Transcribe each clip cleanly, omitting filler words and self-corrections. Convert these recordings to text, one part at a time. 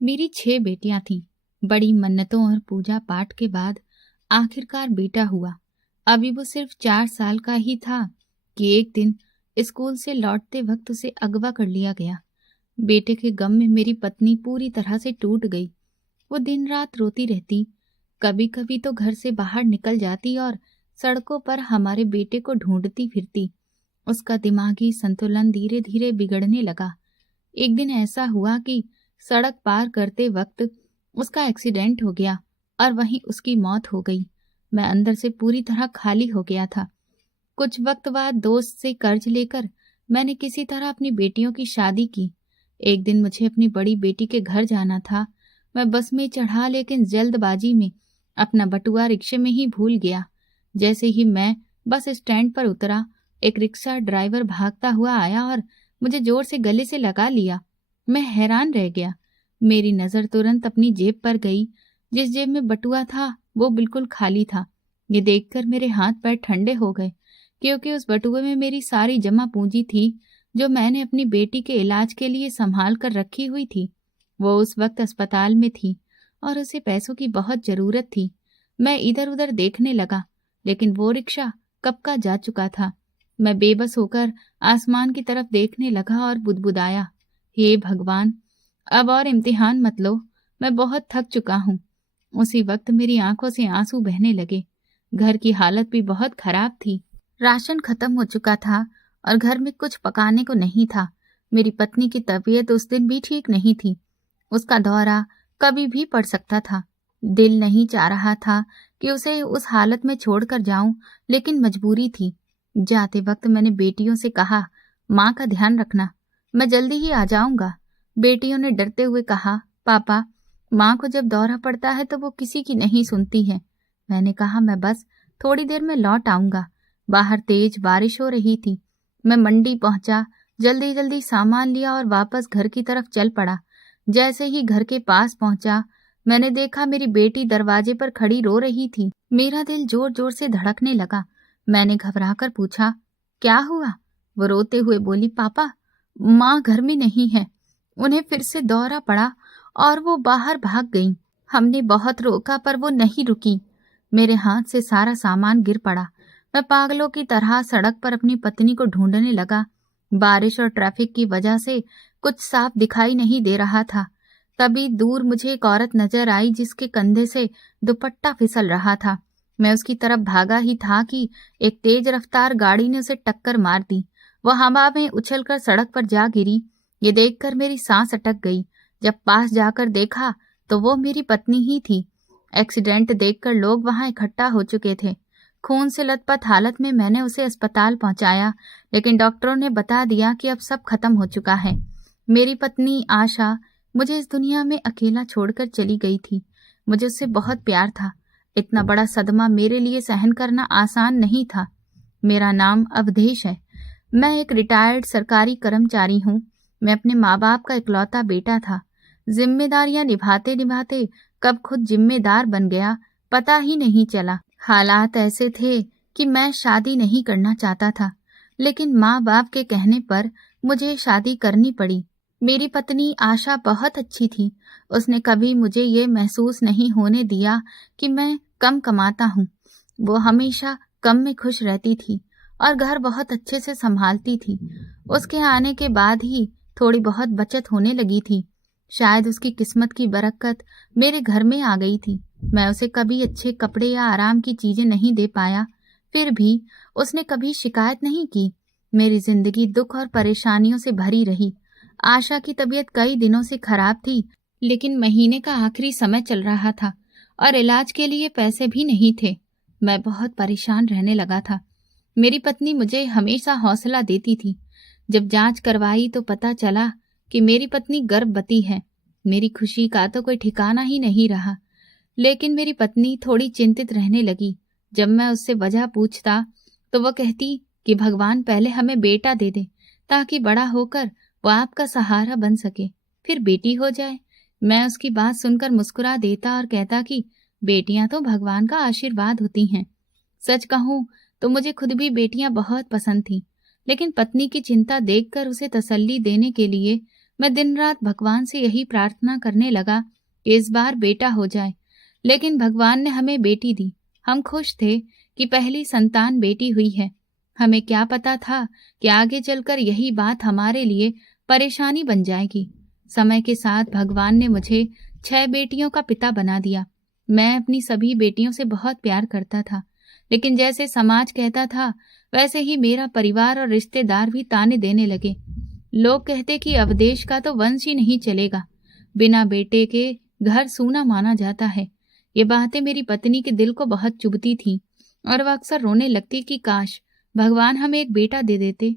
मेरी 6 बेटियां थीं। बड़ी मन्नतों और पूजा पाठ के बाद आखिरकार बेटा हुआ। अभी वो सिर्फ 4 साल का ही था कि एक दिन स्कूल से लौटते वक्त उसे अगवा कर लिया गया। बेटे के गम में मेरी पत्नी पूरी तरह से टूट गई। वो दिन रात रोती रहती, कभी कभी तो घर से बाहर निकल जाती और सड़कों पर हमारे बेटे को ढूंढती फिरती। उसका दिमागी संतुलन धीरे धीरे बिगड़ने लगा। एक दिन ऐसा हुआ कि सड़क पार करते वक्त उसका एक्सीडेंट हो गया और वहीं उसकी मौत हो गई। मैं अंदर से पूरी तरह खाली हो गया था। कुछ वक्त बाद दोस्त से कर्ज लेकर मैंने किसी तरह अपनी बेटियों की शादी की। एक दिन मुझे अपनी बड़ी बेटी के घर जाना था। मैं बस में चढ़ा, लेकिन जल्दबाजी में अपना बटुआ रिक्शे में ही भूल गया। जैसे ही मैं बस स्टैंड पर उतरा, एक रिक्शा ड्राइवर भागता हुआ आया और मुझे जोर से गले से लगा लिया। मैं हैरान रह गया। मेरी नजर तुरंत अपनी जेब पर गई। जिस जेब में बटुआ था वो बिल्कुल खाली था। ये देखकर मेरे हाथ पैर ठंडे हो गए, क्योंकि उस बटुए में मेरी सारी जमा पूंजी थी जो मैंने अपनी बेटी के इलाज के लिए संभाल कर रखी हुई थी। वो उस वक्त अस्पताल में थी और उसे पैसों की बहुत जरूरत थी। मैं इधर उधर देखने लगा, लेकिन वो रिक्शा कब का जा चुका था। मैं बेबस होकर आसमान की तरफ देखने लगा और बुदबुदाया, हे भगवान, अब और इम्तिहान मत लो, मैं बहुत थक चुका हूँ। उसी वक्त मेरी आंखों से आंसू बहने लगे। घर की हालत भी बहुत खराब थी। राशन खत्म हो चुका था और घर में कुछ पकाने को नहीं था। मेरी पत्नी की तबीयत उस दिन भी ठीक नहीं थी। उसका दौरा कभी भी पड़ सकता था। दिल नहीं चाह रहा था कि उसे उस हालत में छोड़कर जाऊं, लेकिन मजबूरी थी। जाते वक्त मैंने बेटियों से कहा, माँ का ध्यान रखना, मैं जल्दी ही आ जाऊंगा। बेटियों ने डरते हुए कहा, पापा, माँ को जब दौरा पड़ता है तो वो किसी की नहीं सुनती है। मैंने कहा, मैं बस थोड़ी देर में लौट आऊंगा। बाहर तेज बारिश हो रही थी। मैं मंडी पहुंचा, जल्दी जल्दी सामान लिया और वापस घर की तरफ चल पड़ा। जैसे ही घर के पास पहुंचा, मैंने देखा मेरी बेटी दरवाजे पर खड़ी रो रही थी। मेरा दिल जोर जोर से धड़कने लगा। मैंने घबराकर पूछा, क्या हुआ? वो रोते हुए बोली, पापा, माँ घर में नहीं है, उन्हें फिर से दौरा पड़ा और वो बाहर भाग गईं। हमने बहुत रोका पर वो नहीं रुकी। मेरे हाथ से सारा सामान गिर पड़ा। मैं पागलों की तरह सड़क पर अपनी पत्नी को ढूंढने लगा। बारिश और ट्रैफिक की वजह से कुछ साफ दिखाई नहीं दे रहा था। तभी दूर मुझे एक औरत नजर आई जिसके कंधे से दुपट्टा फिसल रहा था। मैं उसकी तरफ भागा ही था कि एक तेज रफ्तार गाड़ी ने उसे टक्कर मार दी। वह हवा में उछलकर सड़क पर जा गिरी। ये देखकर मेरी सांस अटक गई। जब पास जाकर देखा तो वो मेरी पत्नी ही थी। एक्सीडेंट देखकर लोग वहां इकट्ठा हो चुके थे। खून से लथपथ हालत में मैंने उसे अस्पताल पहुंचाया, लेकिन डॉक्टरों ने बता दिया कि अब सब खत्म हो चुका है। मेरी पत्नी आशा मुझे इस दुनिया में अकेला छोड़कर चली गई थी। मुझे उससे बहुत प्यार था। इतना बड़ा सदमा मेरे लिए सहन करना आसान नहीं था। मेरा नाम अवधेश है। मैं एक रिटायर्ड सरकारी कर्मचारी हूँ। मैं अपने माँ बाप का इकलौता बेटा था। जिम्मेदारियां निभाते निभाते कब खुद जिम्मेदार बन गया, पता ही नहीं चला। हालात ऐसे थे कि मैं शादी नहीं करना चाहता था, लेकिन माँ बाप के कहने पर मुझे शादी करनी पड़ी। मेरी पत्नी आशा बहुत अच्छी थी। उसने कभी मुझे ये महसूस नहीं होने दिया कि मैं कम कमाता हूँ। वो हमेशा कम में खुश रहती थी और घर बहुत अच्छे से संभालती थी। उसके आने के बाद ही थोड़ी बहुत बचत होने लगी थी। शायद उसकी किस्मत की बरकत मेरे घर में आ गई थी। मैं उसे कभी अच्छे कपड़े या आराम की चीजें नहीं दे पाया, फिर भी उसने कभी शिकायत नहीं की। मेरी जिंदगी दुख और परेशानियों से भरी रही। आशा की तबीयत कई दिनों से खराब थी, लेकिन महीने का आखिरी समय चल रहा था और इलाज के लिए पैसे भी नहीं थे। मैं बहुत परेशान रहने लगा था। मेरी पत्नी मुझे हमेशा हौसला देती थी। जब जांच करवाई तो पता चला कि मेरी पत्नी गर्भवती है। मेरी खुशी का तो कोई ठिकाना ही नहीं रहा। लेकिन मेरी पत्नी थोड़ी चिंतित रहने लगी। जब मैं उससे वजह पूछता तो वो कहती कि भगवान पहले हमें बेटा दे दे, ताकि बड़ा होकर वो आपका सहारा बन सके, फिर बेटी हो जाए। मैं उसकी बात सुनकर मुस्कुरा देता और कहता कि बेटियां तो भगवान का आशीर्वाद होती हैं। सच कहूं तो मुझे खुद भी बेटियां बहुत पसंद थीं, लेकिन पत्नी की चिंता देखकर उसे तसल्ली देने के लिए मैं दिन रात भगवान से यही प्रार्थना करने लगा कि इस बार बेटा हो जाए, लेकिन भगवान ने हमें बेटी दी। हम खुश थे कि पहली संतान बेटी हुई है। हमें क्या पता था कि आगे चलकर यही बात हमारे लिए परेशानी बन जाएगी। समय के साथ भगवान ने मुझे 6 बेटियों का पिता बना दिया। मैं अपनी सभी बेटियों से बहुत प्यार करता था, लेकिन जैसे समाज कहता था वैसे ही मेरा परिवार और रिश्तेदार भी ताने देने लगे। लोग कहते कि अवदेश का तो वंश ही नहीं चलेगा, बिना बेटे के घर सूना माना जाता है। ये बातें मेरी पत्नी के दिल को बहुत चुभती थीं और वह अक्सर रोने लगती कि काश भगवान हमें एक बेटा दे देते।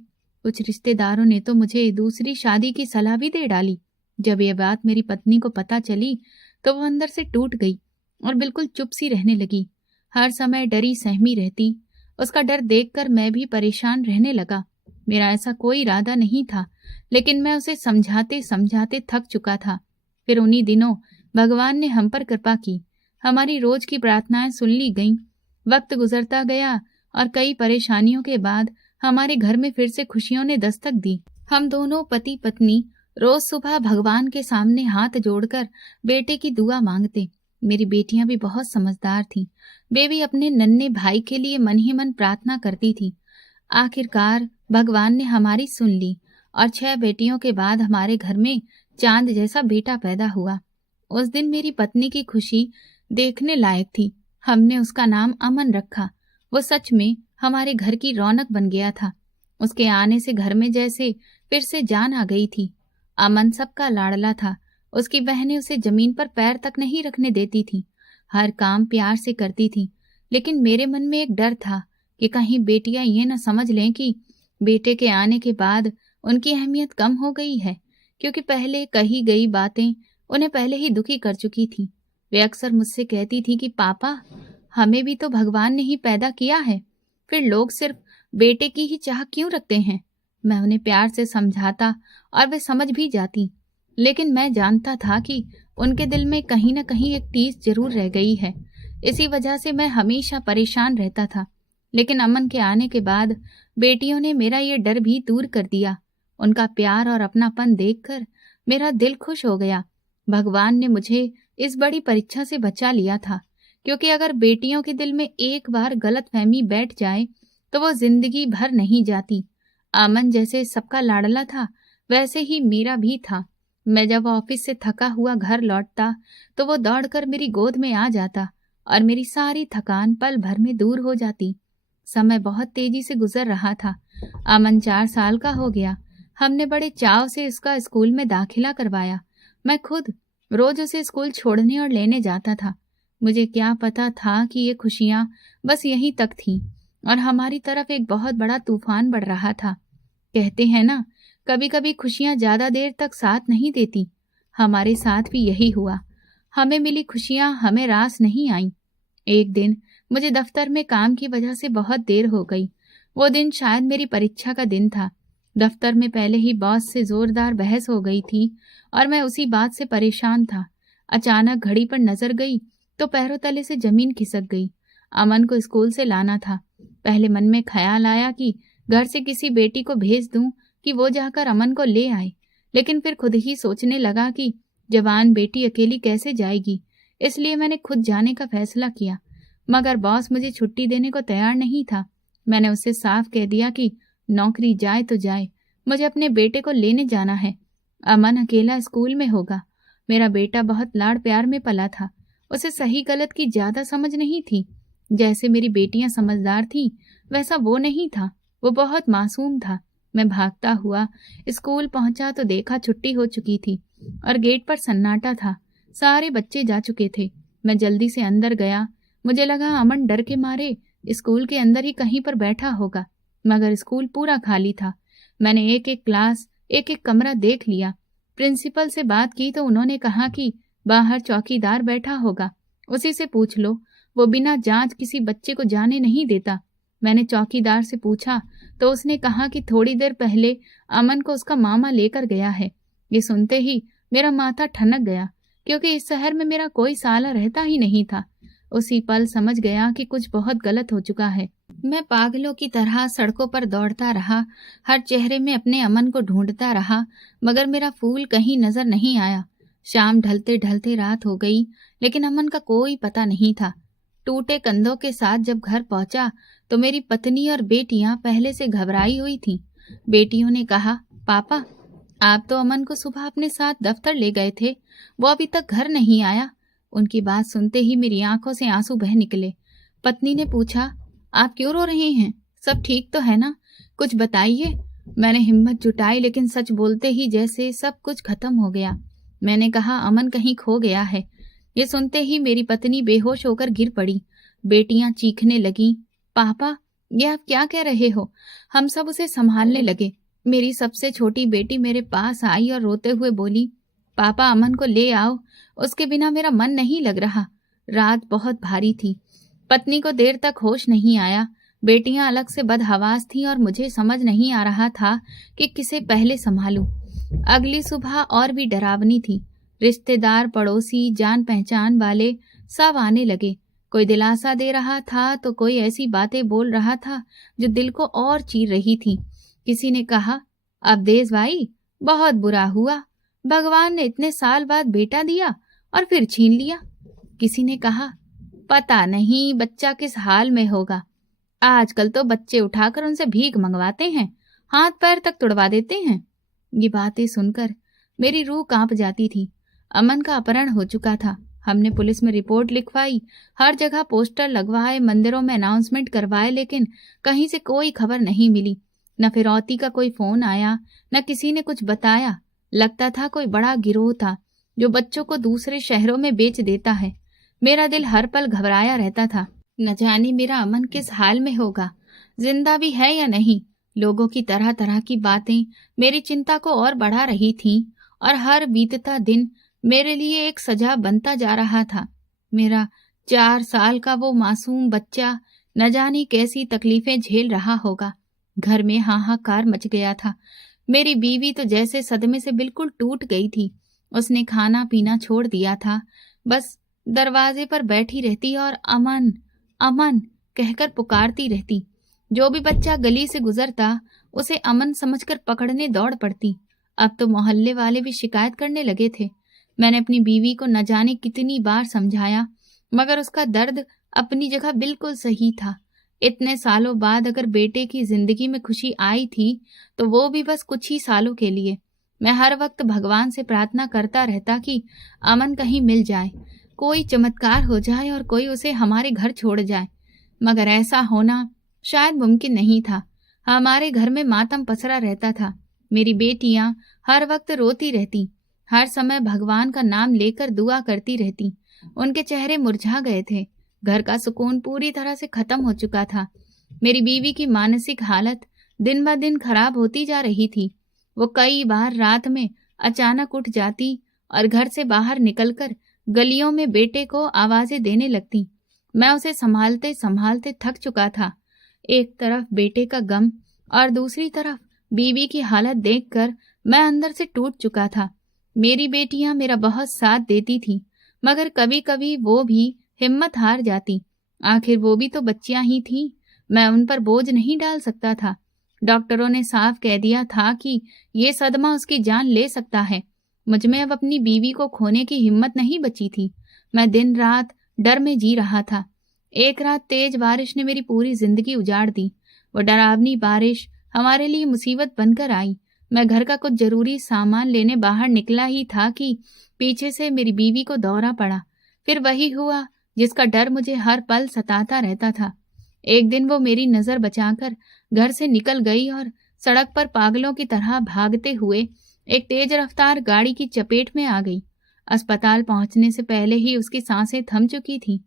कुछ रिश्तेदारों ने तो मुझे दूसरी शादी की सलाह भी दे डाली। जब यह बात मेरी पत्नी को पता चली तो वो अंदर से टूट गई और बिल्कुल चुप सी रहने लगी। हर समय डरी सहमी रहती। उसका डर देखकर मैं भी परेशान रहने लगा। मेरा ऐसा कोई इरादा नहीं था, लेकिन मैं उसे समझाते समझाते थक चुका था। फिर उन्हीं दिनों भगवान ने हम पर कृपा की। हमारी रोज की प्रार्थनाएं सुन ली गईं। वक्त गुजरता गया और कई परेशानियों के बाद हमारे घर में फिर से खुशियों ने दस्तक दी। हम दोनों पति पत्नी रोज सुबह भगवान के सामने हाथ जोड़कर बेटे की दुआ मांगते। मेरी बेटियां भी बहुत समझदार थीं। वे भी अपने नन्हे भाई के लिए मन ही मन प्रार्थना करती थी। आखिरकार भगवान ने हमारी सुन ली और 6 बेटियों के बाद हमारे घर में चांद जैसा बेटा पैदा हुआ। उस दिन मेरी पत्नी की खुशी देखने लायक थी। हमने उसका नाम अमन रखा। वो सच में हमारे घर की रौनक बन गया था। उसके आने से घर में जैसे फिर से जान आ गई थी। अमन सबका लाडला था। उसकी बहनें उसे जमीन पर पैर तक नहीं रखने देती थीं। हर काम प्यार से करती थीं। लेकिन मेरे मन में एक डर था कि कहीं बेटियां ये न समझ लें कि बेटे के आने के बाद उनकी अहमियत कम हो गई है, क्योंकि पहले कही गई बातें उन्हें पहले ही दुखी कर चुकी थी। वे अक्सर मुझसे कहती थी कि पापा, हमें भी तो भगवान ने ही पैदा किया है, फिर लोग सिर्फ बेटे की ही चाह क्यों रखते हैं। मैं उन्हें प्यार से समझाता और वे समझ भी जाती, लेकिन मैं जानता था कि उनके दिल में कहीं न कहीं एक टीस जरूर रह गई है। इसी वजह से मैं हमेशा परेशान रहता था। लेकिन अमन के आने के बाद बेटियों ने मेरा ये डर भी दूर कर दिया। उनका प्यार और अपनापन देखकर मेरा दिल खुश हो गया। भगवान ने मुझे इस बड़ी परीक्षा से बचा लिया था, क्योंकि अगर बेटियों के दिल में एक बार गलतफहमी बैठ जाए तो वो जिंदगी भर नहीं जाती। अमन जैसे सबका लाडला था, वैसे ही मेरा भी था। मैं जब ऑफिस से थका हुआ घर लौटता तो वो दौड़कर मेरी गोद में आ जाता और मेरी सारी थकान पल भर में दूर हो जाती। समय बहुत तेजी से गुजर रहा था। अमन 4 साल का हो गया। हमने बड़े चाव से उसका स्कूल में दाखिला करवाया। मैं खुद रोज उसे स्कूल छोड़ने और लेने जाता था। मुझे क्या पता था कि ये खुशियां बस यहीं तक थीं और हमारी तरफ एक बहुत बड़ा तूफान बढ़ रहा था। कहते हैं ना, कभी कभी खुशियां ज्यादा देर तक साथ नहीं देती। हमारे साथ भी यही हुआ। हमें मिली खुशियां हमें रास नहीं आईं। एक दिन मुझे दफ्तर में काम की वजह से बहुत देर हो गई। वो दिन शायद मेरी परीक्षा का दिन था। दफ्तर में पहले ही बॉस से जोरदार बहस हो गई थी और मैं उसी बात से परेशान था। अचानक घड़ी पर नजर गई तो पैरों तले से जमीन खिसक गई। अमन को स्कूल से लाना था। पहले मन में ख्याल आया कि घर से किसी बेटी को भेज दूं कि वो जाकर अमन को ले आए, लेकिन फिर खुद ही सोचने लगा कि जवान बेटी अकेली कैसे जाएगी। इसलिए मैंने खुद जाने का फैसला किया। मगर बॉस मुझे छुट्टी देने को तैयार नहीं था। मैंने उससे साफ कह दिया कि नौकरी जाए तो जाए, मुझे अपने बेटे को लेने जाना है। अमन अकेला स्कूल में होगा। मेरा बेटा बहुत लाड़ प्यार में पला था। उसे सही गलत की ज्यादा समझ नहीं थी। जैसे मेरी बेटियां समझदार थीं, वैसा वो नहीं था। वो बहुत मासूम था। मैं भागता हुआ स्कूल पहुंचा तो देखा छुट्टी हो चुकी थी और गेट पर सन्नाटा था। सारे बच्चे जा चुके थे। मैं जल्दी से अंदर गया। मुझे लगा अमन डर के मारे स्कूल के अंदर ही कहीं पर बैठा होगा, मगर स्कूल पूरा खाली था। मैंने एक एक क्लास, एक एक कमरा देख लिया। प्रिंसिपल से बात की तो उन्होंने कहा कि बाहर चौकीदार बैठा होगा, उसी से पूछ लो, वो बिना जांच किसी बच्चे को जाने नहीं देता। मैंने चौकीदार से पूछा तो उसने कहा कि थोड़ी देर पहले अमन को उसका मामा लेकर गया है। ये सुनते ही मेरा माथा ठनक गया, क्योंकि इस शहर में मेरा कोई साला रहता ही नहीं था। उसी पल समझ गया कि कुछ बहुत गलत हो चुका है। मैं पागलों की तरह सड़कों पर दौड़ता रहा, हर चेहरे में अपने अमन को ढूंढता रहा, मगर मेरा फूल कहीं नजर नहीं आया। शाम ढलते ढलते रात हो गई, लेकिन अमन का कोई पता नहीं था। टूटे कंधों के साथ जब घर पहुंचा तो मेरी पत्नी और बेटियां पहले से घबराई हुई थीं। बेटियों ने कहा, पापा, आप तो अमन को सुबह अपने साथ दफ्तर ले गए थे, वो अभी तक घर नहीं आया। उनकी बात सुनते ही मेरी आंखों से आंसू बह निकले। पत्नी ने पूछा, आप क्यों रो रहे हैं? सब ठीक तो है ना? कुछ बताइए। मैंने हिम्मत जुटाई, लेकिन सच बोलते ही जैसे सब कुछ खत्म हो गया। मैंने कहा, अमन कहीं खो गया है। ये सुनते ही मेरी पत्नी बेहोश होकर गिर पड़ी। बेटियां चीखने लगीं, पापा, ये आप क्या कह रहे हो? हम सब उसे संभालने लगे। मेरी सबसे छोटी बेटी मेरे पास आई और रोते हुए बोली, पापा, अमन को ले आओ, उसके बिना मेरा मन नहीं लग रहा। रात बहुत भारी थी। पत्नी को देर तक होश नहीं आया। बेटियां अलग से बदहवास थीं और मुझे समझ नहीं आ रहा था कि किसे पहले संभालूं। अगली सुबह और भी डरावनी थी। रिश्तेदार, पड़ोसी, जान पहचान वाले सब आने लगे। कोई दिलासा दे रहा था तो कोई ऐसी बातें बोल रहा था जो दिल को और चीर रही थी। किसी ने कहा, अवधेश भाई, बहुत बुरा हुआ, भगवान ने इतने साल बाद बेटा दिया और फिर छीन लिया। किसी ने कहा, पता नहीं बच्चा किस हाल में होगा, आजकल तो बच्चे उठाकर उनसे भीख मंगवाते हैं, हाथ पैर तक तुड़वा देते हैं। ये बातें सुनकर मेरी रूह कांप जाती थी। अमन का अपहरण हो चुका था। हमने पुलिस में रिपोर्ट लिखवाई, हर जगह पोस्टर लगवाए, मंदिरों में अनाउंसमेंट करवाए, लेकिन कहीं से कोई खबर नहीं मिली। न फिरौती का कोई फोन आया, न किसी ने कुछ बताया। लगता था कोई बड़ा गिरोह था जो बच्चों को दूसरे शहरों में बेच देता है। मेरा दिल हर पल घबराया रहता था। न जाने मेरा अमन किस हाल में होगा, जिंदा भी है या नहीं। लोगों की तरह तरह की बातें मेरी चिंता को और बढ़ा रही थीं और हर बीतता दिन मेरे लिए एक सजा बनता जा रहा था। मेरा 4 साल का वो मासूम बच्चा न जाने कैसी तकलीफें झेल रहा होगा। घर में हाहाकार मच गया था। मेरी बीवी तो जैसे सदमे से बिल्कुल टूट गई थी। उसने खाना पीना छोड़ दिया था, बस दरवाजे पर बैठी रहती और अमन अमन कहकर पुकारती रहती। जो भी बच्चा गली से गुजरता उसे अमन समझकर पकड़ने दौड़ पड़ती। अब तो मोहल्ले वाले भी शिकायत करने लगे थे। मैंने अपनी बीवी को न जाने कितनी बार समझाया, मगर उसका दर्द अपनी जगह बिल्कुल सही था। इतने सालों बाद अगर बेटे की जिंदगी में खुशी आई थी तो वो भी बस कुछ ही सालों के लिए। मैं हर वक्त भगवान से प्रार्थना करता रहता कि अमन कहीं मिल जाए, कोई चमत्कार हो जाए और कोई उसे हमारे घर छोड़ जाए। मगर ऐसा होना शायद मुमकिन नहीं था। हमारे घर में मातम पसरा रहता था। मेरी बेटियां हर वक्त रोती रहती, हर समय भगवान का नाम लेकर दुआ करती रहती। उनके चेहरे मुरझा गए थे। घर का सुकून पूरी तरह से खत्म हो चुका था। मेरी बीवी की मानसिक हालत दिन ब दिन खराब होती जा रही थी। वो कई बार रात में अचानक उठ जाती और घर से बाहर निकलकर गलियों में बेटे को आवाजें देने लगती। मैं उसे संभालते संभालते थक चुका था। एक तरफ बेटे का गम और दूसरी तरफ बीवी की हालत देखकर मैं अंदर से टूट चुका था। मेरी बेटियां मेरा बहुत साथ देती थीं, मगर कभी कभी वो भी हिम्मत हार जाती। आखिर वो भी तो बच्चियां ही थीं। मैं उन पर बोझ नहीं डाल सकता था। डॉक्टरों ने साफ कह दिया था कि ये सदमा उसकी जान ले सकता है। मुझ में अब अपनी बीवी को खोने की हिम्मत नहीं बची थी। मैं दिन रात डर में जी रहा था। एक रात तेज बारिश ने मेरी पूरी जिंदगी उजाड़ दी। वो डरावनी बारिश हमारे लिए मुसीबत बनकर आई। मैं घर का कुछ जरूरी सामान लेने बाहर निकला ही था कि पीछे से मेरी बीवी को दौरा पड़ा। फिर वही हुआ जिसका डर मुझे हर पल सताता रहता था। एक दिन वो मेरी नजर बचाकर घर से निकल गई और सड़क पर पागलों की तरह भागते हुए एक तेज रफ्तार गाड़ी की चपेट में आ गई। अस्पताल पहुंचने से पहले ही उसकी सांसें थम चुकी थीं।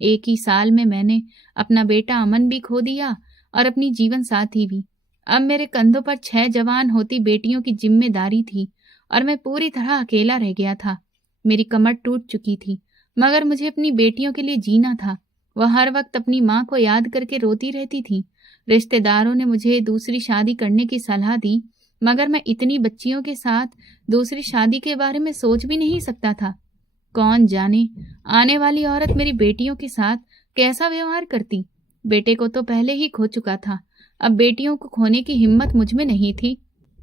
एक ही साल में मैंने अपना बेटा अमन भी खो दिया और अपनी जीवन साथी भी। अब मेरे कंधों पर 6 जवान होती बेटियों की जिम्मेदारी थी और मैं पूरी तरह अकेला रह गया था। मेरी कमर टूट चुकी थी, मगर मुझे अपनी बेटियों के लिए जीना था। वह हर वक्त अपनी माँ को याद करके रोती रहती थी। रिश्तेदारों ने मुझे दूसरी शादी करने की सलाह दी, मगर मैं इतनी बच्चियों के साथ दूसरी शादी के बारे में सोच भी नहीं सकता था। कौन जाने आने वाली औरत मेरी बेटियों के साथ कैसा व्यवहार करती। बेटे को तो पहले ही खो चुका था, अब बेटियों को खोने की हिम्मत मुझ में नहीं थी।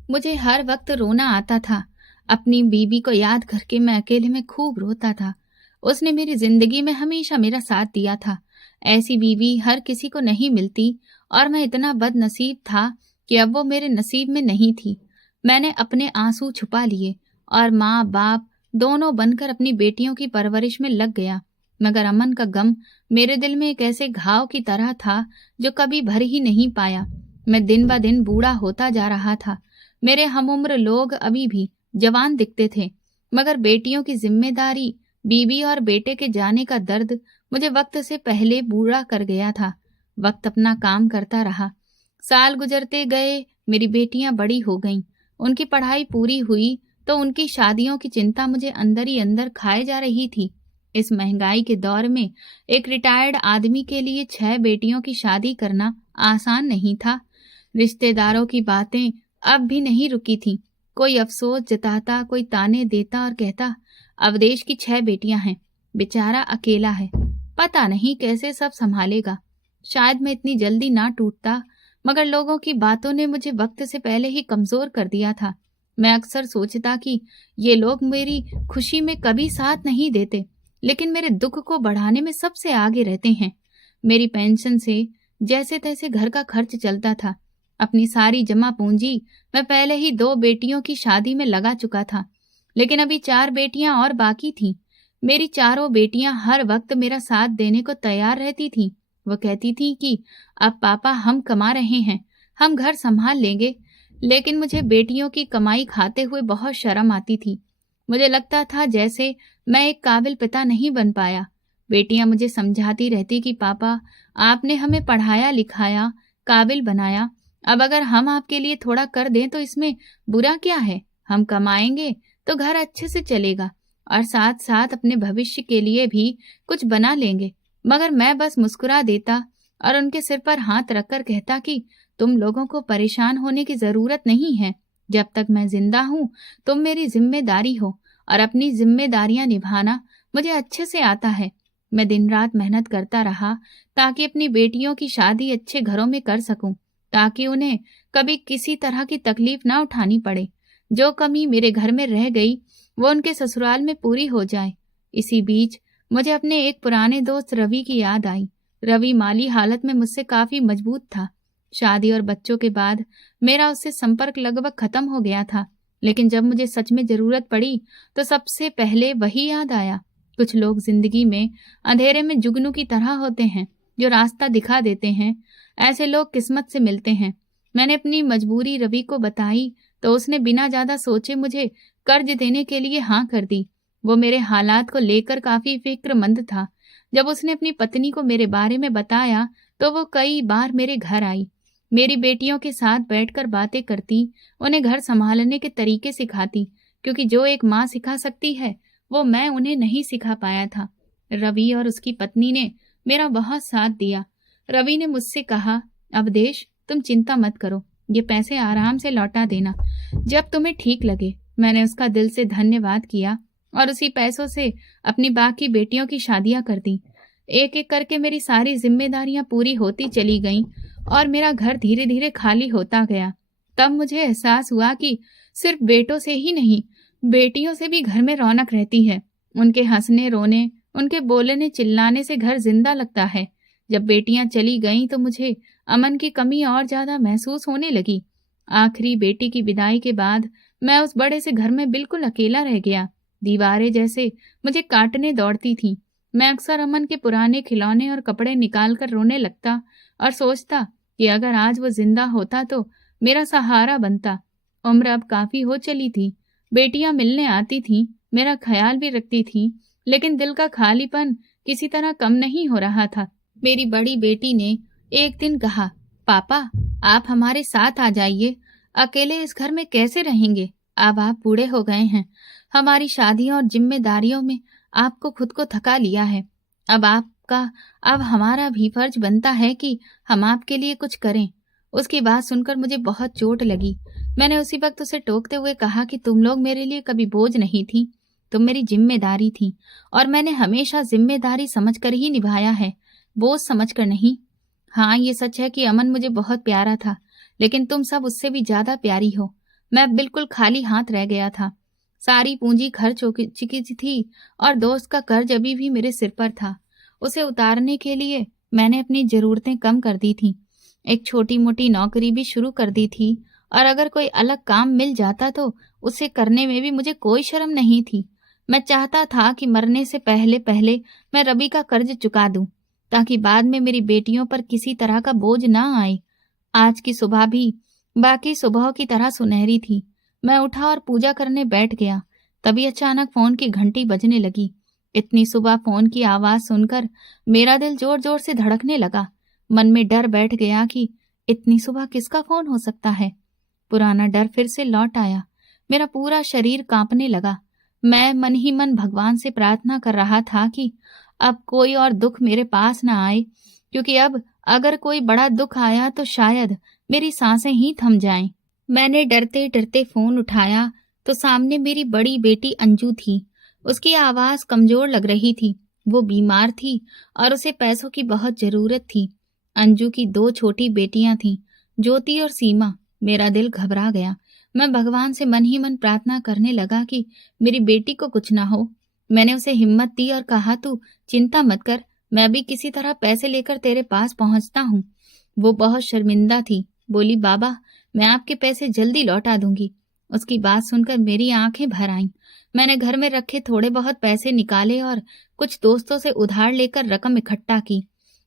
मुझे हर वक्त रोना आता था। अपनी बीवी को याद करके मैं अकेले में खूब रोता था। उसने मेरी जिंदगी में हमेशा मेरा साथ दिया था। ऐसी बीवी हर किसी को नहीं मिलती और मैं इतना बदनसीब था कि अब वो मेरे नसीब में नहीं थी। मैंने अपने आंसू छुपा लिए और माँ बाप दोनों बनकर अपनी बेटियों की परवरिश में लग गया। मगर अमन का गम मेरे दिल में एक ऐसे घाव की तरह था जो कभी भर ही नहीं पाया। मैं दिन ब दिन बूढ़ा होता जा रहा था। मेरे हमउम्र लोग अभी भी जवान दिखते थे, मगर बेटियों की जिम्मेदारी, बीवी और बेटे के जाने का दर्द मुझे वक्त से पहले बूढ़ा कर गया था। वक्त अपना काम करता रहा। साल गुजरते गए, मेरी बेटियां बड़ी हो गईं। उनकी पढ़ाई पूरी हुई तो उनकी शादियों की चिंता मुझे अंदर ही अंदर खाए जा रही थी। इस महंगाई के दौर में एक रिटायर्ड आदमी के लिए 6 बेटियों की शादी करना आसान नहीं था। रिश्तेदारों की बातें अब भी नहीं रुकी थी। कोई अफसोस जताता, कोई ताने देता और कहता, अवदेश की 6 बेटियां हैं, बेचारा अकेला है, पता नहीं कैसे सब संभालेगा। शायद मैं इतनी जल्दी ना टूटता, मगर लोगों की बातों ने मुझे वक्त से पहले ही कमजोर कर दिया था। मैं अक्सर सोचता कि ये लोग मेरी खुशी में कभी साथ नहीं देते, लेकिन मेरे दुख को बढ़ाने में सबसे आगे रहते हैं। मेरी पेंशन से जैसे तैसे घर का खर्च चलता था। अपनी सारी जमा पूंजी मैं पहले ही 2 बेटियों की शादी में लगा चुका था, लेकिन अभी 4 बेटियां और बाकी थीं। मेरी चारों बेटियां हर वक्त मेरा साथ देने को तैयार रहती थीं। वो कहती थीं कि अब पापा हम कमा रहे हैं, हम घर संभाल लेंगे। लेकिन मुझे बेटियों की कमाई खाते हुए बहुत शर्म आती थी। मुझे लगता था जैसे मैं एक काबिल पिता नहीं बन पाया। बेटियां मुझे समझाती रहती कि पापा, आपने हमें पढ़ाया लिखाया, काबिल बनाया, अब अगर हम आपके लिए थोड़ा कर दें तो इसमें बुरा क्या है? हम कमाएंगे तो घर अच्छे से चलेगा और साथ साथ अपने भविष्य के लिए भी कुछ बना लेंगे। मगर मैं बस मुस्कुरा देता और उनके सिर पर हाथ रखकर कहता कि तुम लोगों को परेशान होने की जरूरत नहीं है। जब तक मैं जिंदा हूँ तुम मेरी जिम्मेदारी हो और अपनी जिम्मेदारियां निभाना मुझे अच्छे से आता है। मैं दिन रात मेहनत करता रहा ताकि अपनी बेटियों की शादी अच्छे घरों में कर सकूं, ताकि उन्हें कभी किसी तरह की तकलीफ ना उठानी पड़े। जो कमी मेरे घर में रह गई वो उनके ससुराल में पूरी हो जाए। इसी बीच मुझे अपने एक पुराने दोस्त रवि की याद आई। रवि माली हालत में मुझसे काफी मजबूत था। शादी और बच्चों के बाद मेरा उससे संपर्क लगभग खत्म हो गया था, लेकिन जब मुझे सच में जरूरत पड़ी तो सबसे पहले वही याद आया। कुछ लोग जिंदगी में अंधेरे में जुगनू की तरह होते हैं, जो रास्ता दिखा देते हैं। ऐसे लोग किस्मत से मिलते हैं। मैंने अपनी मजबूरी रवि को बताई तो उसने बिना ज्यादा सोचे मुझे कर्ज देने के लिए हाँ कर दी। वो मेरे हालात को लेकर काफी फिक्रमंद था। जब उसने अपनी पत्नी को मेरे बारे में बताया तो वो कई बार मेरे घर आई, मेरी बेटियों के साथ बैठकर बातें करती, उन्हें घर संभालने के तरीके सिखाती, क्योंकि जो एक माँ सिखा सकती है वो मैं उन्हें नहीं सिखा पाया था। रवि और उसकी पत्नी ने मेरा बहुत साथ दिया। रवि ने मुझसे कहा, अवदेश तुम चिंता मत करो, ये पैसे आराम से लौटा देना जब तुम्हें ठीक लगे। मैंने उसका दिल से धन्यवाद किया और उसी पैसों से अपनी बाकी बेटियों की शादियां कर दी। एक एक करके मेरी सारी जिम्मेदारियां पूरी होती चली गईं और मेरा घर धीरे धीरे खाली होता गया। तब मुझे एहसास हुआ कि सिर्फ बेटों से ही नहीं, बेटियों से भी घर में रौनक रहती है। उनके हंसने रोने, उनके बोलने चिल्लाने से घर जिंदा लगता है। जब बेटियां चली गईं तो मुझे अमन की कमी और ज्यादा महसूस होने लगी। आखिरी बेटी की विदाई के बाद मैं उस बड़े से घर में बिल्कुल अकेला रह गया। दीवारें जैसे मुझे काटने दौड़ती थीं। मैं अक्सर अमन के पुराने खिलौने और कपड़े निकालकर रोने लगता और सोचता कि अगर आज वो जिंदा होता तो मेरा सहारा बनता। उम्र अब काफी हो चली थी। बेटियां मिलने आती थीं, मेरा ख्याल भी रखती थीं, लेकिन दिल का खालीपन किसी तरह कम नहीं हो रहा था। मेरी बड़ी बेटी ने एक दिन कहा, पापा आप हमारे साथ आ जाइए, अकेले इस घर में कैसे रहेंगे? अब आप बूढ़े हो गए हैं, हमारी शादियों और जिम्मेदारियों में आपको खुद को थका लिया है। अब हमारा भी फर्ज बनता है कि हम आपके लिए कुछ करें। उसकी बात सुनकर मुझे बहुत चोट लगी। मैंने उसी वक्त उसे टोकते हुए कहा कि तुम लोग मेरे लिए कभी बोझ नहीं थी, तुम मेरी जिम्मेदारी थी और मैंने हमेशा जिम्मेदारी समझकर ही निभाया है, बोझ समझकर नहीं। हाँ, ये सच है कि अमन मुझे बहुत प्यारा था, लेकिन तुम सब उससे भी ज्यादा प्यारी हो। मैं बिल्कुल खाली हाथ रह गया था। सारी पूंजी खर्च हो चुकी थी और दोस्त का कर्ज अभी भी मेरे सिर पर था। उसे उतारने के लिए मैंने अपनी जरूरतें कम कर दी थी। एक छोटी मोटी नौकरी भी शुरू कर दी थी और अगर कोई अलग काम मिल जाता तो उसे करने में भी मुझे कोई शर्म नहीं थी। मैं चाहता था कि मरने से पहले पहले मैं रवि का कर्ज चुका दूं, ताकि बाद में मेरी बेटियों पर किसी तरह का बोझ ना आए। आज की सुबह भी बाकी सुबह की तरह सुनहरी थी। मैं उठा और पूजा करने बैठ गया। तभी अचानक फोन की घंटी बजने लगी। इतनी सुबह फोन की आवाज सुनकर मेरा दिल जोर जोर से धड़कने लगा। मन में डर बैठ गया कि इतनी सुबह किसका फोन हो सकता है। पुराना डर फिर से लौट आया। मेरा पूरा शरीर कांपने लगा। मैं मन ही मन भगवान से प्रार्थना कर रहा था कि अब कोई और दुख मेरे पास ना आए, क्योंकि अब अगर कोई बड़ा दुख आया तो शायद मेरी सांसें ही थम जाएं। मैंने डरते डरते फोन उठाया तो सामने मेरी बड़ी बेटी अंजू थी। उसकी आवाज कमजोर लग रही थी। वो बीमार थी और उसे पैसों की बहुत जरूरत थी। अंजू की 2 छोटी बेटियां थीं, ज्योति और सीमा। मेरा दिल घबरा गया। मैं भगवान से मन ही मन प्रार्थना करने लगा कि मेरी बेटी को कुछ ना हो। मैंने उसे हिम्मत दी और कहा, तू चिंता मत कर, मैं भी किसी तरह पैसे लेकर तेरे पास पहुंचता हूँ। वो बहुत शर्मिंदा थी। बोली, बाबा मैं आपके पैसे जल्दी लौटा दूंगी। उसकी बात सुनकर मेरी आंखें भर आईं। मैंने घर में रखे थोड़े बहुत पैसे निकाले और कुछ दोस्तों से उधार लेकर रकम इकट्ठा की।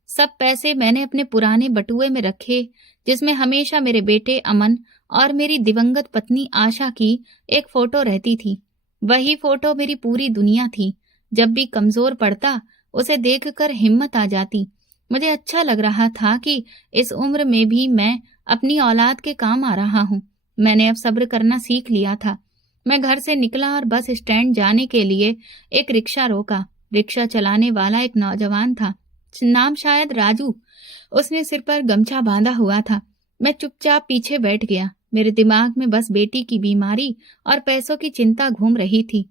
सब पैसे मैंने अपने पुराने बटुए में रखे, जिसमें हमेशा मेरे बेटे अमन और मेरी दिवंगत पत्नी आशा की एक फोटो रहती थी। वही फोटो मेरी पूरी दुनिया थी। जब भी कमजोर पड़ता उसे देखकर हिम्मत आ जाती। मुझे अच्छा लग रहा था कि इस उम्र में भी मैं अपनी औलाद के काम आ रहा हूँ। मैंने अब सब्र करना सीख लिया था। मैं घर से निकला और बस स्टैंड जाने के लिए एक रिक्शा रोका। रिक्शा चलाने वाला एक नौजवान था, नाम शायद राजू। उसने सिर पर गमछा बांधा हुआ था। मैं चुपचाप पीछे बैठ गया। मेरे दिमाग में बस बेटी की बीमारी और पैसों की चिंता घूम रही थी।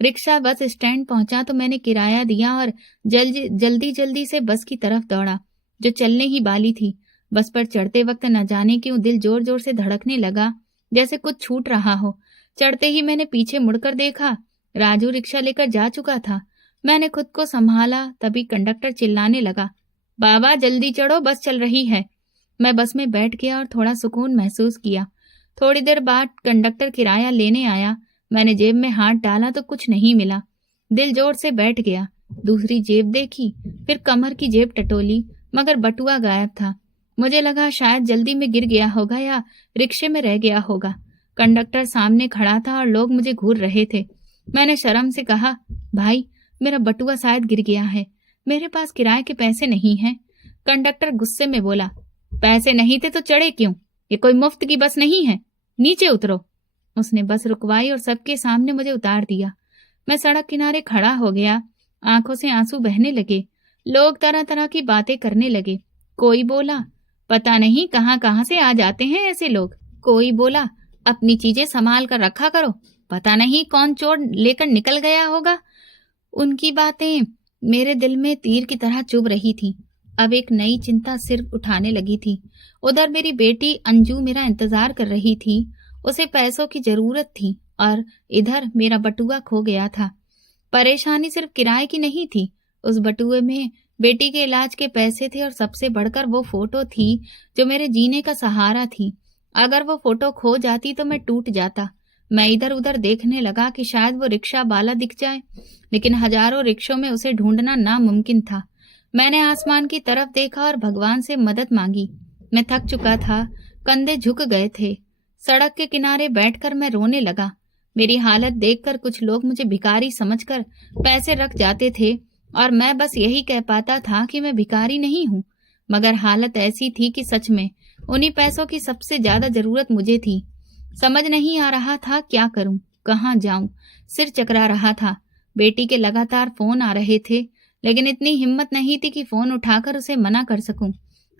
रिक्शा बस स्टैंड पहुंचा तो मैंने किराया दिया और जल्दी जल्दी से बस की तरफ दौड़ा, जो चलने ही वाली थी। बस पर चढ़ते वक्त न जाने क्यों दिल जोर जोर से धड़कने लगा, जैसे कुछ छूट रहा हो। चढ़ते ही मैंने पीछे मुड़कर देखा, राजू रिक्शा लेकर जा चुका था। मैंने खुद को संभाला, तभी कंडक्टर चिल्लाने लगा, बाबा जल्दी चढ़ो, बस चल रही है। मैं बस में बैठ गया और थोड़ा सुकून महसूस किया। थोड़ी देर बाद कंडक्टर किराया लेने आया। मैंने जेब में हाथ डाला तो कुछ नहीं मिला। दिल जोर से बैठ गया। दूसरी जेब देखी, फिर कमर की जेब टटोली, मगर बटुआ गायब था। मुझे लगा शायद जल्दी में गिर गया होगा या रिक्शे में रह गया होगा। कंडक्टर सामने खड़ा था और लोग मुझे घूर रहे थे। मैंने शर्म से कहा, भाई मेरा बटुआ शायद गिर गया है, मेरे पास किराए के पैसे नहीं हैं। कंडक्टर गुस्से में बोला, पैसे नहीं थे तो चढ़े क्यों? ये कोई मुफ्त की बस नहीं है, नीचे उतरो। उसने बस रुकवाई और सबके सामने मुझे उतार दिया। मैं सड़क किनारे खड़ा हो गया। आंखों से आंसू बहने लगे। लोग तरह तरह की बातें करने लगे। कोई बोला, पता नहीं कहां कहां से आ जाते हैं ऐसे लोग। कोई बोला, अपनी चीजें संभाल कर रखा करो, पता नहीं कौन चोर लेकर निकल गया होगा। उनकी बातें मेरे दिल में तीर की तरह चुभ रही थी। अब एक नई चिंता सिर उठाने लगी थी। उधर मेरी बेटी अंजू मेरा इंतजार कर रही थी। उसे पैसों की जरूरत थी और इधर मेरा बटुआ खो गया था। परेशानी सिर्फ किराए की नहीं थी, उस बटुए में बेटी के इलाज के पैसे थे और सबसे बढ़कर वो फोटो थी जो मेरे जीने का सहारा थी। अगर वो फोटो खो जाती तो मैं टूट जाता। मैं इधर उधर देखने लगा कि शायद वो रिक्शा वाला दिख जाए, लेकिन हजारों रिक्शों में उसे ढूंढना नामुमकिन था। मैंने आसमान की तरफ देखा और भगवान से मदद मांगी। मैं थक चुका था, कंधे झुक गए थे। सड़क के किनारे बैठकर मैं रोने लगा। मेरी हालत देखकर कुछ लोग मुझे भिखारी समझकर पैसे रख जाते थे और मैं बस यही कह पाता था कि मैं भिखारी नहीं हूँ। मगर हालत ऐसी थी कि सच में उन्हीं पैसों की सबसे ज्यादा जरूरत मुझे थी। समझ नहीं आ रहा था क्या करूं, कहाँ जाऊं। सिर चकरा रहा था। बेटी के लगातार फोन आ रहे थे, लेकिन इतनी हिम्मत नहीं थी कि फोन उठाकर उसे मना कर सकूं।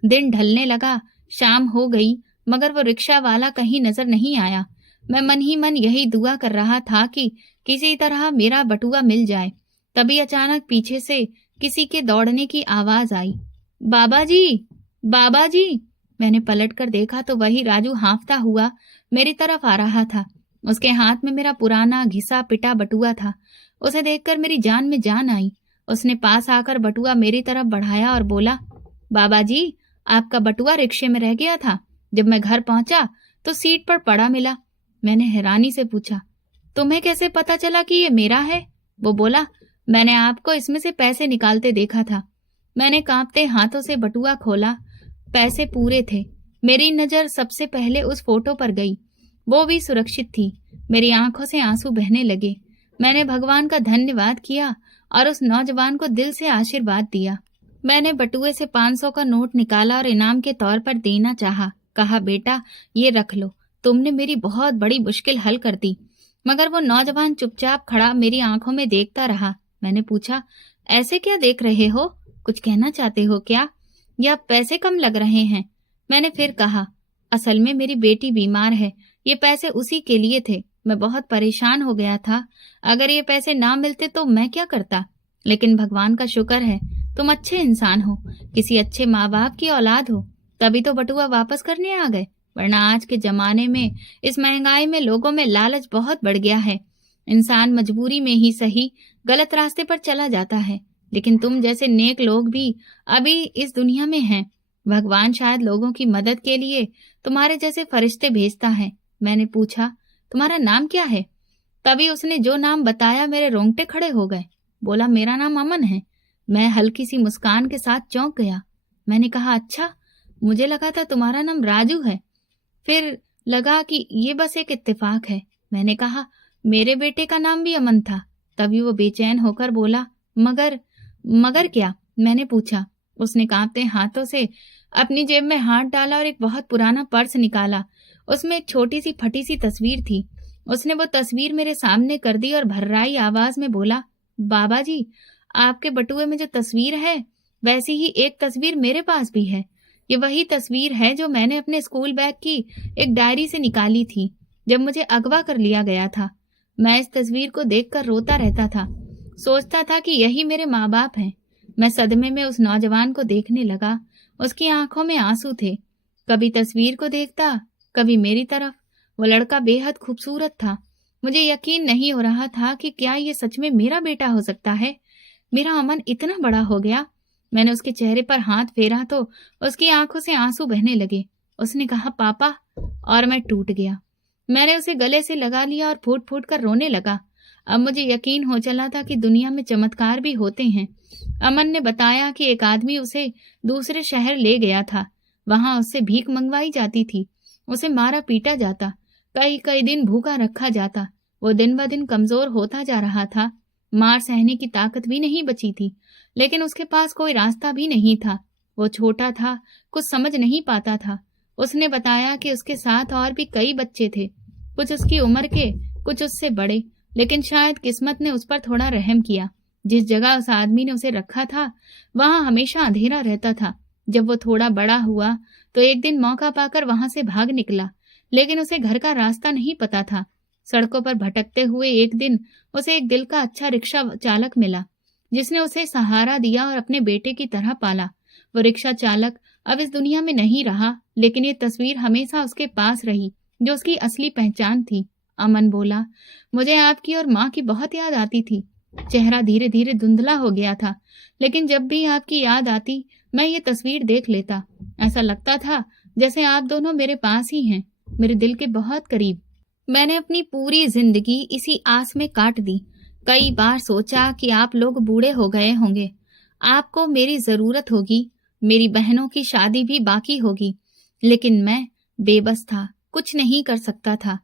दिन ढलने लगा, शाम हो गई, मगर वो रिक्शा वाला कहीं नजर नहीं आया। मैं मन ही मन यही दुआ कर रहा था कि किसी तरह मेरा बटुआ मिल जाए। तभी अचानक पीछे से किसी के दौड़ने की आवाज आई। बाबा जी, बाबा जी! मैंने पलटकर देखा तो वही राजू हाँफता हुआ मेरी तरफ आ रहा था। उसके हाथ में मेरा पुराना घिसा पिटा बटुआ था। उसे देखकर मेरी जान में जान आई। उसने पास आकर बटुआ मेरी तरफ बढ़ाया और बोला, बाबा जी, आपका बटुआ रिक्शे में रह गया था। जब मैं घर पहुंचा तो सीट पर पड़ा मिला। मैंने हैरानी से पूछा, तुम्हें कैसे पता चला कि ये मेरा है? वो बोला, मैंने आपको इसमें से पैसे निकालते देखा था। मैंने कांपते हाथों से बटुआ खोला। पैसे पूरे थे। मेरी नजर सबसे पहले उस फोटो पर गई। वो भी सुरक्षित थी। मेरी आंखों से आंसू बहने लगे। मैंने भगवान का धन्यवाद किया और उस नौजवान को दिल से आशीर्वाद दिया। मैंने बटुए से 500 का नोट निकाला और इनाम के तौर पर देना चाहा। कहा, बेटा, ये रख लो, तुमने मेरी बहुत बड़ी मुश्किल हल कर दी। मगर वो नौजवान चुपचाप खड़ा मेरी आंखों में देखता रहा। मैंने पूछा, ऐसे क्या देख रहे हो? कुछ कहना चाहते हो क्या? या पैसे कम लग रहे हैं? मैंने फिर कहा, असल में मेरी बेटी बीमार है। ये पैसे उसी के लिए थे। मैं बहुत परेशान हो गया था। अगर ये पैसे ना मिलते तो मैं क्या करता? लेकिन भगवान का शुक्र है, तुम अच्छे इंसान हो, किसी अच्छे माँ बाप की औलाद हो, तभी तो बटुआ वापस करने आ गए। वरना आज के जमाने में, इस महंगाई में लोगों में लालच बहुत बढ़ गया है। इंसान मजबूरी में ही सही गलत रास्ते पर चला जाता है। लेकिन तुम जैसे नेक लोग भी अभी इस दुनिया में हैं। भगवान शायद लोगों की मदद के लिए तुम्हारे जैसे फरिश्ते भेजता है। मैंने पूछा, तुम्हारा नाम क्या है? तभी उसने जो नाम बताया मेरे रोंगटे खड़े हो गए। बोला, मेरा नाम अमन है। मैं हल्की सी मुस्कान के साथ चौंक गया। मैंने कहा, अच्छा, मुझे लगा था तुम्हारा नाम राजू है। फिर लगा कि ये बस एक इत्तेफाक है। मैंने कहा, मेरे बेटे का नाम भी अमन था। तभी वो बेचैन होकर बोला, मगर क्या? मैंने पूछा। उसने कांपते हाथों से अपनी जेब में हाथ डाला और एक बहुत पुराना पर्स निकाला। उसमें एक छोटी सी फटी सी तस्वीर थी। उसने वो तस्वीर मेरे सामने कर दी और भर्राई आवाज में बोला, बाबा जी, आपके बटुए में जो तस्वीर है, वैसी ही एक तस्वीर मेरे पास भी है। ये वही तस्वीर है जो मैंने अपने स्कूल बैग की एक डायरी से निकाली थी जब मुझे अगवा कर लिया गया था। मैं इस तस्वीर को देखकर रोता रहता था। सोचता था कि यही मेरे माँ बाप हैं। मैं सदमे में उस नौजवान को देखने लगा। उसकी आंखों में आंसू थे। कभी तस्वीर को देखता, कभी मेरी तरफ। वो लड़का बेहद खूबसूरत था। मुझे यकीन नहीं हो रहा था कि क्या ये सच में मेरा बेटा हो सकता है। मेरा अमन इतना बड़ा हो गया। मैंने उसके चेहरे पर हाथ फेरा तो उसकी आंखों से आंसू बहने लगे। उसने कहा, पापा, और मैं टूट गया। मैंने उसे गले से लगा लिया और फूट फूट कर रोने लगा। अब मुझे यकीन हो चला था कि दुनिया में चमत्कार भी होते हैं। अमन ने बताया कि एक आदमी उसे दूसरे शहर ले गया था। वहां उससे भीख मंगवाई जाती थी। उसे मारा पीटा जाता, कई कई दिन भूखा रखा जाता। वो दिन ब दिन कमजोर होता जा रहा था। मार सहने की ताकत भी नहीं बची थी। लेकिन उसके पास कोई रास्ता भी नहीं था। वो छोटा था, कुछ समझ नहीं पाता था। उसने बताया कि उसके साथ और भी कई बच्चे थे, कुछ उसकी उम्र के, कुछ उससे बड़े। लेकिन शायद किस्मत ने उस पर थोड़ा रहम किया। जिस जगह उस आदमी ने उसे रखा था, वहां हमेशा अंधेरा रहता था। जब वो थोड़ा बड़ा हुआ तो एक दिन मौका पाकर वहां से भाग निकला। लेकिन उसे घर का रास्ता नहीं पता था। सड़कों पर भटकते हुए एक दिन उसे एक दिल का अच्छा रिक्शा चालक मिला, जिसने उसे सहारा दिया और अपने बेटे की तरह पाला। वो रिक्शा चालक अब इस दुनिया में नहीं रहा, लेकिन ये तस्वीर हमेशा उसके पास रही, जो उसकी असली पहचान थी। अमन बोला, मुझे आपकी और माँ की बहुत याद आती थी। चेहरा धीरे धीरे धुंधला हो गया था, लेकिन जब भी आपकी याद आती, मैं ये तस्वीर देख लेता। ऐसा लगता था जैसे आप दोनों मेरे पास ही हैं, मेरे दिल के बहुत करीब। मैंने अपनी पूरी जिंदगी इसी आस में काट दी। कई बार सोचा कि आप लोग बूढ़े हो गए होंगे, आपको मेरी जरूरत होगी, मेरी बहनों की शादी भी बाकी होगी। लेकिन मैं बेबस था, कुछ नहीं कर सकता था।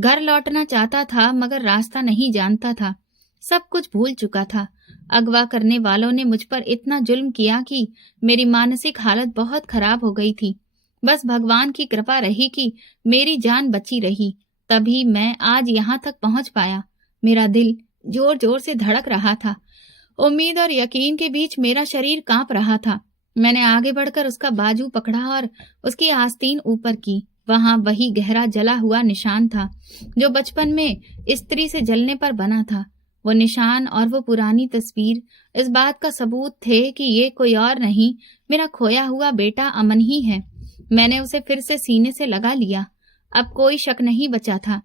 घर लौटना चाहता था, मगर रास्ता नहीं जानता था। सब कुछ भूल चुका था। अगवा करने वालों ने मुझ पर इतना जुल्म किया कि मेरी मानसिक हालत बहुत खराब हो गई थी। बस भगवान की कृपा रही कि मेरी जान बची रही, तभी मैं आज यहाँ तक पहुँच पाया। मेरा दिल जोर जोर से धड़क रहा था। उम्मीद और यकीन के बीच मेरा शरीर कांप रहा था। मैंने आगे बढ़कर उसका बाजू पकड़ा और उसकी आस्तीन ऊपर की। वहां वही गहरा जला हुआ निशान था जो बचपन में स्त्री से जलने पर बना था। वो निशान और वो पुरानी तस्वीर इस बात का सबूत थे कि ये कोई और नहीं, मेरा खोया हुआ बेटा अमन ही है। मैंने उसे फिर से सीने से लगा लिया। अब कोई शक नहीं बचा था।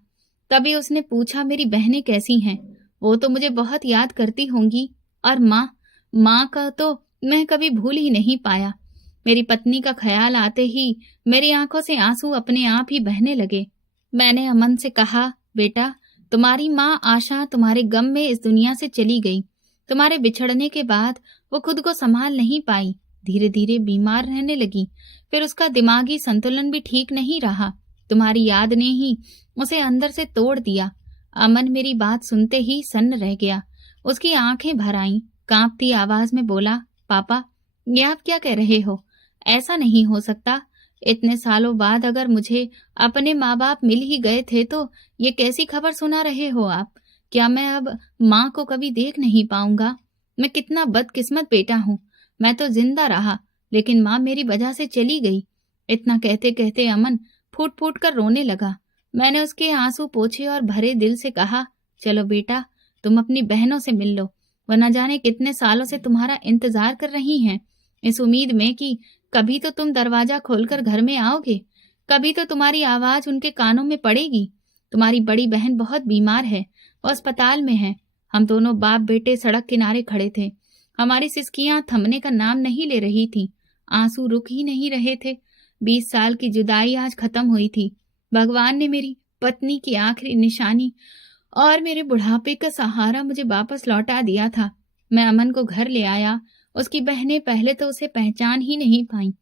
तभी उसने पूछा, मेरी बहनें कैसी हैं? वो तो मुझे बहुत याद करती होंगी। और माँ, माँ का तो मैं कभी भूल ही नहीं पाया। मेरी पत्नी का ख्याल आते ही मेरी आंखों से आंसू अपने आप ही बहने लगे। मैंने अमन से कहा, बेटा, तुम्हारी माँ आशा तुम्हारे गम में इस दुनिया से चली गई। तुम्हारे बिछड़ने के बाद वो खुद को संभाल नहीं पाई, धीरे धीरे बीमार रहने लगी। फिर उसका दिमागी संतुलन भी ठीक नहीं रहा। तुम्हारी याद ने ही उसे अंदर से तोड़ दिया। अमन मेरी बात सुनते ही सन्न रह गया। उसकी आंखें भर आईं। कांपती आवाज में बोला, पापा, ये आप क्या कह रहे हो? ऐसा नहीं हो सकता। इतने सालों बाद अगर मुझे अपने माँ बाप मिल ही गए थे तो ये कैसी खबर सुना रहे हो आप? क्या मैं अब माँ को कभी देख नहीं पाऊंगा? मैं कितना बदकिस्मत बेटा हूँ। मैं तो जिंदा रहा, लेकिन माँ मेरी वजह से चली गई। इतना कहते कहते अमन फूट फूट कर रोने लगा। मैंने उसके आंसू पोंछे और भरे दिल से कहा, चलो बेटा, तुम अपनी बहनों से मिल लो। वह न जाने कितने सालों से तुम्हारा इंतजार कर रही हैं, इस उम्मीद में कि कभी तो तुम दरवाजा खोलकर घर में आओगे, कभी तो तुम्हारी आवाज उनके कानों में पड़ेगी। तुम्हारी बड़ी बहन बहुत बीमार है, वो अस्पताल में है। हम दोनों बाप बेटे सड़क किनारे खड़े थे। हमारी सिसकियां थमने का नाम नहीं ले रही थी। आंसू रुक ही नहीं रहे थे। 20 साल की जुदाई आज खत्म हुई थी। भगवान ने मेरी पत्नी की आखिरी निशानी और मेरे बुढ़ापे का सहारा मुझे वापस लौटा दिया था। मैं अमन को घर ले आया। उसकी बहनें पहले तो उसे पहचान ही नहीं पाईं।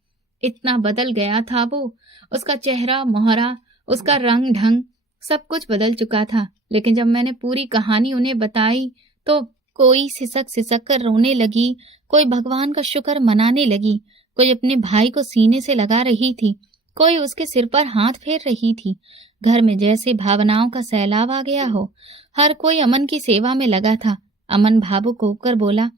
इतना बदल गया था वो। उसका चेहरा, मोहरा, उसका रंग ढंग सब कुछ बदल चुका था। लेकिन जब मैंने पूरी कहानी उन्हें बताई तो कोई सिसक सिसक कर रोने लगी, कोई भगवान का शुक्र मनाने लगी, कोई अपने भाई को सीने से लगा रही थी, कोई उसके सिर पर हाथ फेर रही थी। घर में जैसे भावनाओं का सैलाब आ गया हो। हर कोई अमन की सेवा में लगा था। अमन भावुक होकर बोला,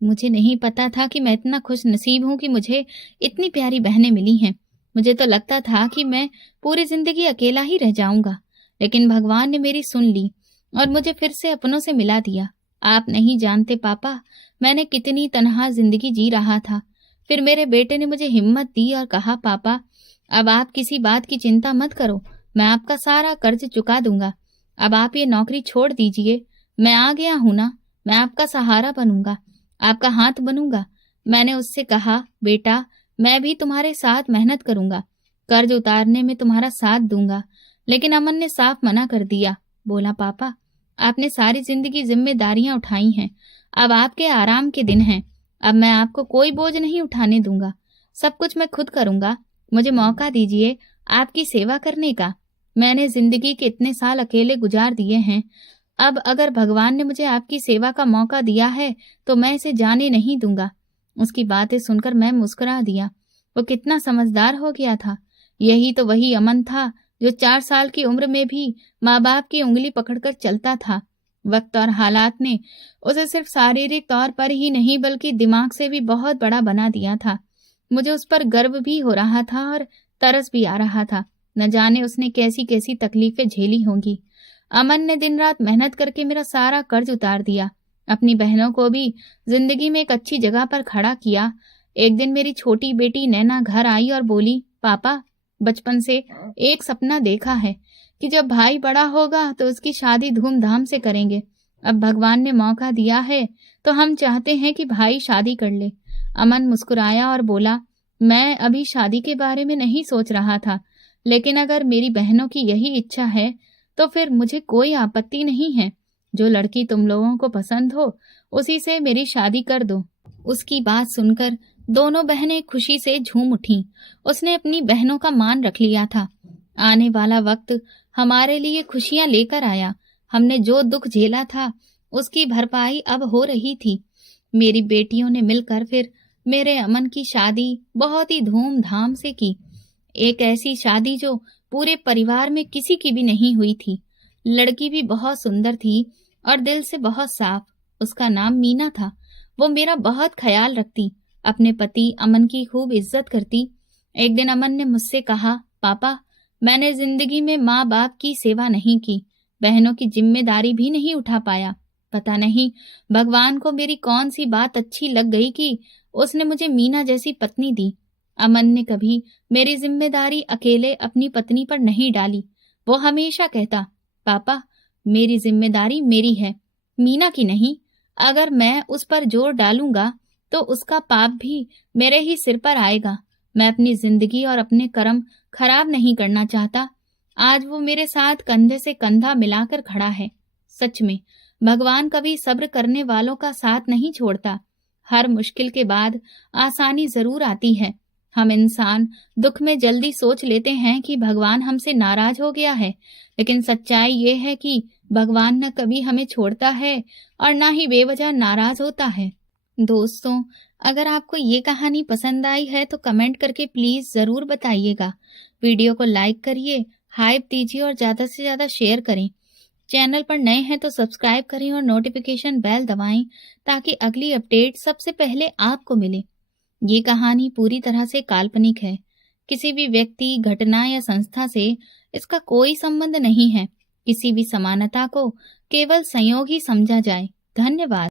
मुझे नहीं पता था कि मैं इतना खुश नसीब हूँ कि मुझे इतनी प्यारी बहनें मिली हैं। मुझे तो लगता था कि मैं पूरी जिंदगी अकेला ही रह जाऊंगा, लेकिन भगवान ने मेरी सुन ली और मुझे फिर से अपनों से मिला दिया। आप नहीं जानते पापा, मैंने कितनी तन्हा जिंदगी जी रहा था। फिर मेरे बेटे ने मुझे हिम्मत दी और कहा, पापा, अब आप किसी बात की चिंता मत करो, मैं आपका सारा कर्ज चुका दूंगा। अब आप ये नौकरी छोड़ दीजिए। मैं आ गया हूं ना, मैं आपका सहारा बनूंगा, आपका हाथ बनूंगा। मैंने उससे कहा, बेटा, मैं भी तुम्हारे साथ मेहनत करूंगा, कर्ज उतारने में तुम्हारा साथ दूंगा। लेकिन अमन ने साफ मना कर दिया। बोला, पापा, आपने सारी जिंदगी जिम्मेदारियां उठाई हैं, अब आपके आराम के दिन हैं। अब मैं आपको कोई बोझ नहीं उठाने दूंगा, सब कुछ मैं खुद करूंगा। मुझे मौका दीजिए आपकी सेवा करने का। मैंने जिंदगी के इतने साल अकेले गुजार दिए हैं। अब अगर भगवान ने मुझे आपकी सेवा का मौका दिया है तो मैं इसे जाने नहीं दूंगा। उसकी बातें सुनकर मैं मुस्कुरा दिया। वो कितना समझदार हो गया था। यही तो वही अमन था जो 4 साल की उम्र में भी माँ बाप की उंगली पकड़कर चलता था। वक्त और हालात ने उसे सिर्फ शारीरिक तौर पर ही नहीं बल्कि दिमाग से भी बहुत बड़ा बना दिया था। मुझे उस पर गर्व भी हो रहा था और तरस भी आ रहा था। न जाने उसने कैसी कैसी तकलीफें झेली होंगी। अमन ने दिन रात मेहनत करके मेरा सारा कर्ज उतार दिया, अपनी बहनों को भी जिंदगी में एक अच्छी जगह पर खड़ा किया। एक दिन मेरी छोटी बेटी नैना घर आई और बोली, पापा, बचपन से एक सपना देखा है कि जब भाई बड़ा होगा तो उसकी शादी धूमधाम से करेंगे। अब भगवान ने मौका दिया है तो हम चाहते हैं कि भाई शादी कर ले। अमन मुस्कुराया और बोला, मैं अभी शादी के बारे में नहीं सोच रहा था, लेकिन अगर मेरी बहनों की यही इच्छा है तो फिर मुझे कोई आपत्ति नहीं है। जो लड़की तुम लोगों को पसंद हो उसी से मेरी शादी कर दो। उसकी बात सुनकर दोनों बहनें खुशी से झूम उठीं। उसने अपनी बहनों का मान रख लिया था। आने वाला वक्त हमारे लिए खुशियां लेकर आया। हमने जो दुख झेला था उसकी भरपाई अब हो रही थी। मेरी बेटियों ने मिलकर फिर मेरे अमन की शादी बहुत ही धूमधाम से की। एक ऐसी शादी जो पूरे परिवार में किसी की भी नहीं हुई थी। लड़की भी बहुत सुंदर थी और दिल से बहुत साफ। उसका नाम मीना था। वो मेरा बहुत ख्याल रखती, अपने पति अमन की खूब इज्जत करती। एक दिन अमन ने मुझसे कहा, पापा, मैंने जिंदगी में माँ बाप की सेवा नहीं की, बहनों की जिम्मेदारी भी नहीं उठा पाया। पता नहीं भगवान को मेरी कौन सी बात अच्छी लग गई कि उसने मुझे मीना जैसी पत्नी दी। अमन ने कभी मेरी जिम्मेदारी अकेले अपनी पत्नी पर नहीं डाली। वो हमेशा कहता, पापा मेरी जिम्मेदारी मेरी है, मीना की नहीं। अगर मैं उस पर जोर डालूंगा तो उसका पाप भी मेरे ही सिर पर आएगा। मैं अपनी जिंदगी और अपने कर्म खराब नहीं करना चाहता। आज वो मेरे साथ कंधे से कंधा मिलाकर खड़ा है। सच में भगवान कभी सब्र करने वालों का साथ नहीं छोड़ता। हर मुश्किल के बाद आसानी जरूर आती है। हम इंसान दुख में जल्दी सोच लेते हैं कि भगवान हमसे नाराज हो गया है, लेकिन सच्चाई ये है कि भगवान न कभी हमें छोड़ता है और ना ही बेवजह नाराज होता है। दोस्तों, अगर आपको ये कहानी पसंद आई है तो कमेंट करके प्लीज जरूर बताइएगा। वीडियो को लाइक करिए, हाइप दीजिए और ज्यादा से ज्यादा शेयर करें। चैनल पर नए हैं तो सब्सक्राइब करें और नोटिफिकेशन बेल दबाएं ताकि अगली अपडेट सबसे पहले आपको मिले। ये कहानी पूरी तरह से काल्पनिक है। किसी भी व्यक्ति, घटना या संस्था से इसका कोई संबंध नहीं है। किसी भी समानता को केवल संयोग ही समझा जाए। धन्यवाद।